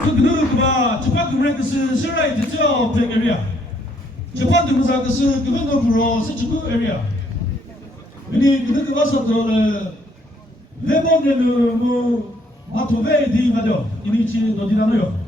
그거가 재판 그런 것은 슬라이드 저 백에리아 재판 등사 것은 그거 불러 서치고 에리아 근데 그거 가서도 레몬에는 뭐 마토베 디 맞아 이리치 어디라노요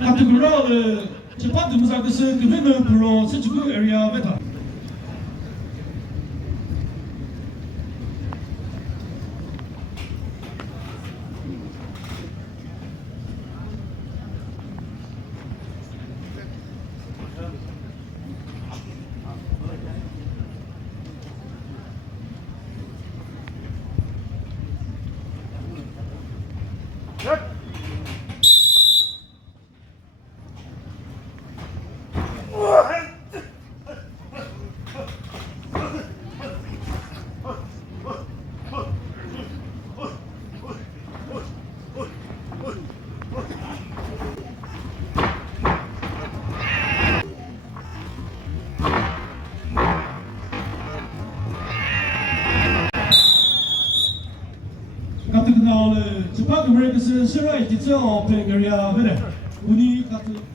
같은 그런 재판 등사 것은 그거 불러 서치고 에리아 메타 같은 그날 재판 그런 것은 슬라이드 저 백에리아 메네 우리 같은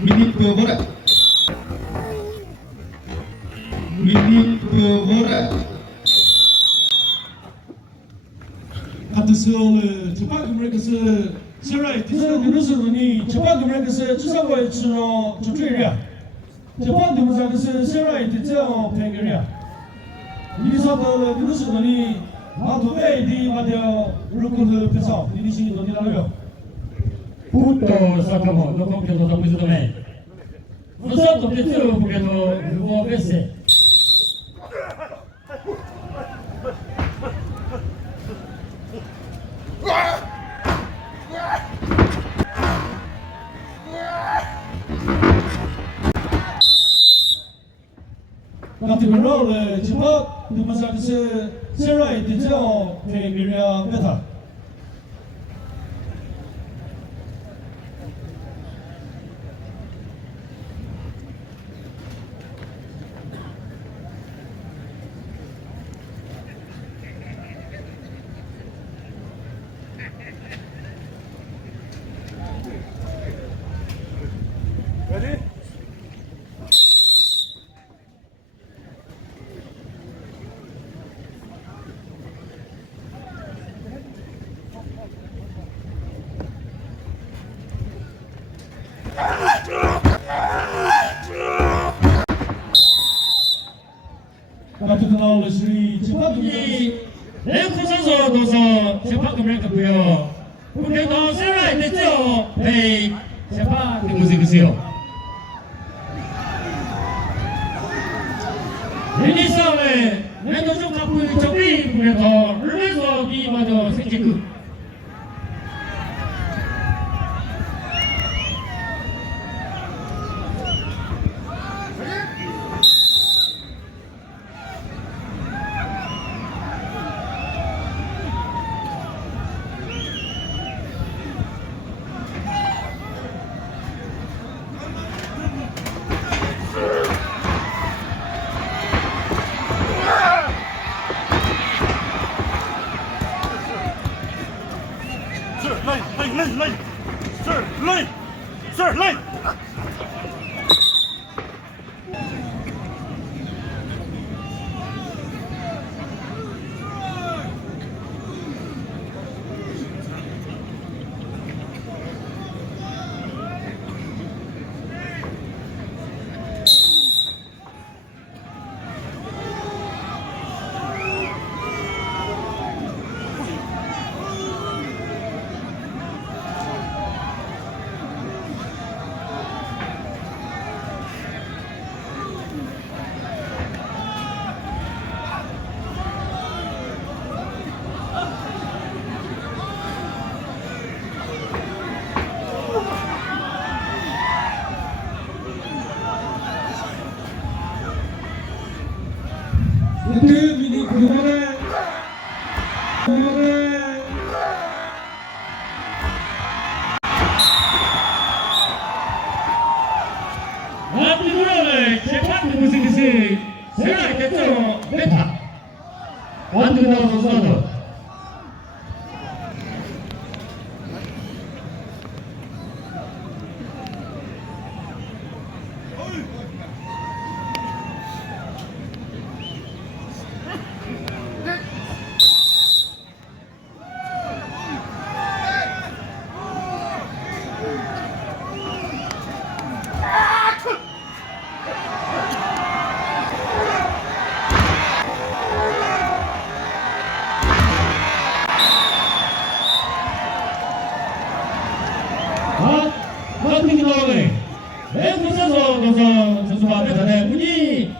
Minute Bora. Minute Bora. 같은 수업을 재판 그런 것은 슬라이드 저 그것은 재판 그런 것은 주사고에 치러 저쪽이야 재판 등사 것은 슬라이드 저 백에리아 이리서도 그것은 마토베 디 맞아 우르코드 페서 이리치 어디라노요 Punto Sacamo, lo compito da questo domenica. Non so perché tu perché lo vuoi avesse. 같은 그런 재판 등사 것은 슬라이드 저 백에리아 메타 내 코선서 도서 재판금을 했고요. 국회도 세라이 됐죠. 베이 재판 모습이세요. 일리 싸움에 내 도적 갖고 적비 국회도 얼마서 비마저 생체급. Sir, lane! 미니 그만해. 완두구를 재판 모습이 세라이 됐죠. 메타 완두구 선수도 같은 경우에 내 부서서 도서 선수와 배달의 문이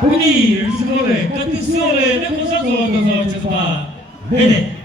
본이 일수거래 같은 수월에 내 고사도 얻어서 죄송합니다. 네네.